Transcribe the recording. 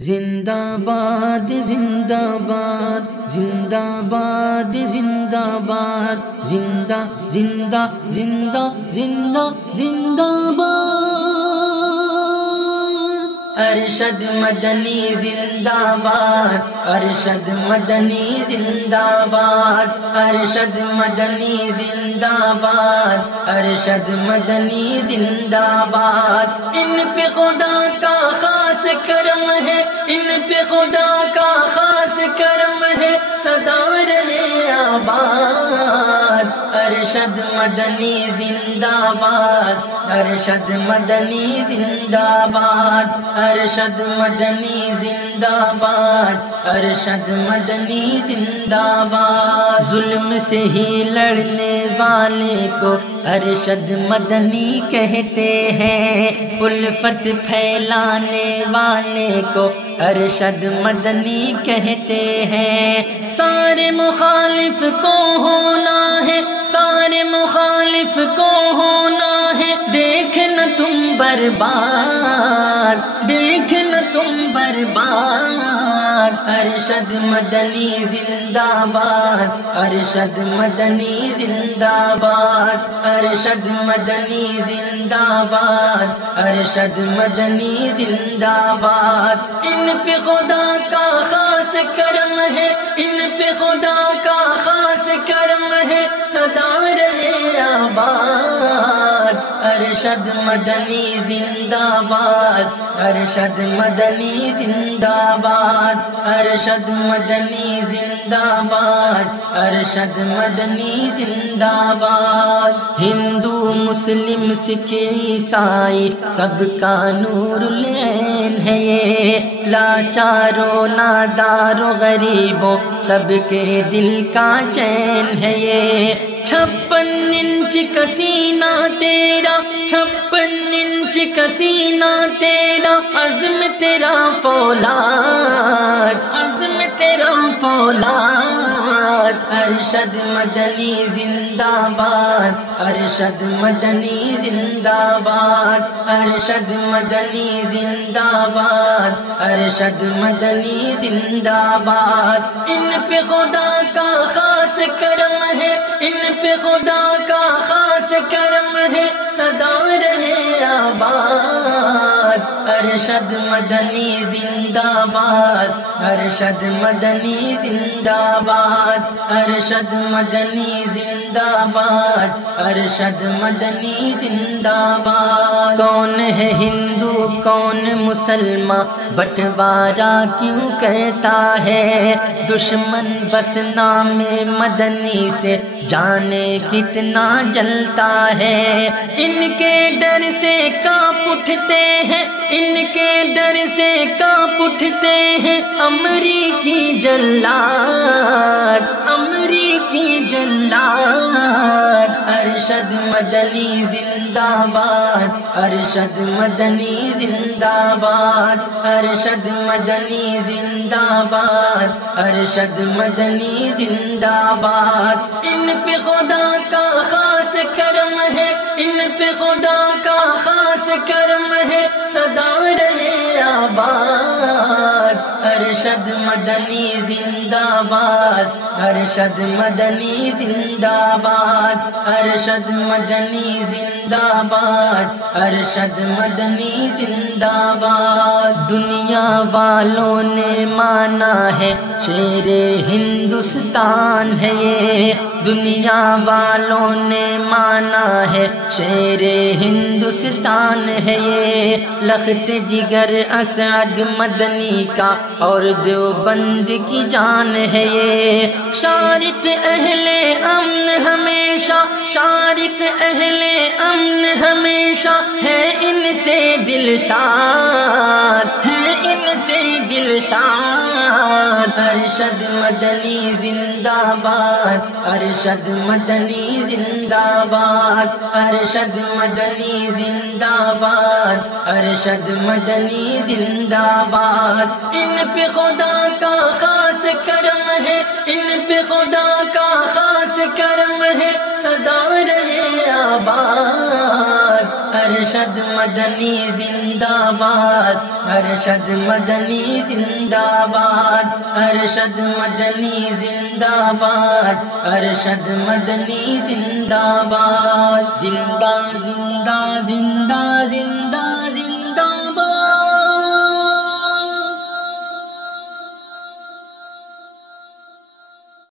زندہ باد زندہ باد زندہ باد زندہ باد زندہ زندہ زندہ زندہ زندہ باد ارشد مدنی زندہ باد ارشد مدنی زندہ باد ارشد مدنی زندہ باد ارشد مدنی زندہ باد ان پہ خدا کا خاص کرم ہے ان پہ خدا کا خاص کرم ہے سدا رہے آباد ارشد مدنی زندہ باد ارشد مدنی زندہ باد ارشد مدنی زندہ باد ارشد مدنی زندہ باد ظلم سے ہی لڑنے والے کو ارشد مدنی کہتے ہیں الفت پھیلانے والے کو ارشد مدنی کہتے ہیں سارے مخالف کو ہونا ہے سارے مخالف کو ہونا ہے دیکھنا تم برباد دیکھنا تم برباد ارشد مدنی زندہ باد ارشد مدنی زندہ باد ارشد مدنی زندہ باد ارشد مدنی زندہ باد ان پہ خدا کا خاص کرم ہے ان پہ خدا کا خاص کرم ہے سدا رہے آباد ارشد مدنی زندہ باد ارشد مدنی زندہ باد ارشد مدنی زندہ باد ارشد مدنی زندہ باد ہندو مسلم سکھ عیسائی سب کا نور العین ہے یہ لاچاروں ناداروں غریبوں سب کے دل کا چین ہے یہ 56 انچ کا سینہ تیرا 56 انچ کا سینہ تیرا عزم تیرا فولاد عزم تیرا فولاد ارشد مدنی زندہ باد ارشد مدنی زندہ باد ارشد مدنی زندہ باد ارشد مدنی زندہ باد ان پہ خدا کا خاص کرم ہے ان پہ خدا کا خاص کرم ہے سدا رہے آباد ارشد مدنی زندہ باد ارشد مدنی زندہ باد ارشد مدنی زندہ باد ارشد مدنی زندہ باد کون ہے ہندو کون مسلمان بٹوارا کیوں کہتا ہے دشمن بس نام مدنی سے جانے کتنا جلتا ہے ان کے ڈر سے کانپ اٹھتے ہیں ان کے ڈر سے کانپ اٹھتے ہیں امریکی جلاد امریکی جلاد ارشد مدنی زندہ باد ارشد مدنی زندہ باد ارشد مدنی زندہ باد ارشد مدنی زندہ باد ان پہ خدا کا خاص کرم ہے ان پہ خدا کا خاص کرم ہے سدا رہے آباد ارشد مدنی زندہ باد ارشد مدنی زندہ باد ارشد مدنی زندہ باد ارشد مدنی زندہ باد دنیا والوں نے مانا ہے شیر ہندوستان ہے یہ دنیا والوں نے مانا ہے شیر ہندوستان ہے یہ لخت جگر اسعد مدنی کا اور دیوبند کی جان ہے یہ شارق اہل امن ہمیشہ شارق اہل امن ہمیشہ ہے ان سے دلشاد ہے ان سے دلشاد ارشد مدنی زندہ باد ارشد مدنی زندہ باد ارشد مدنی زندہ باد ارشد مدنی زندہ باد ان پہ خدا کا خاص کرم ہے ان پہ خدا کا خاص کرم ہے سدا رہے آباد ارشد مدنی زندہ باد، ارشد مدنی زندہ باد، ارشد مدنی زندہ باد، ارشد مدنی زندہ باد، زندہ زندہ زندہ زندہ زندہ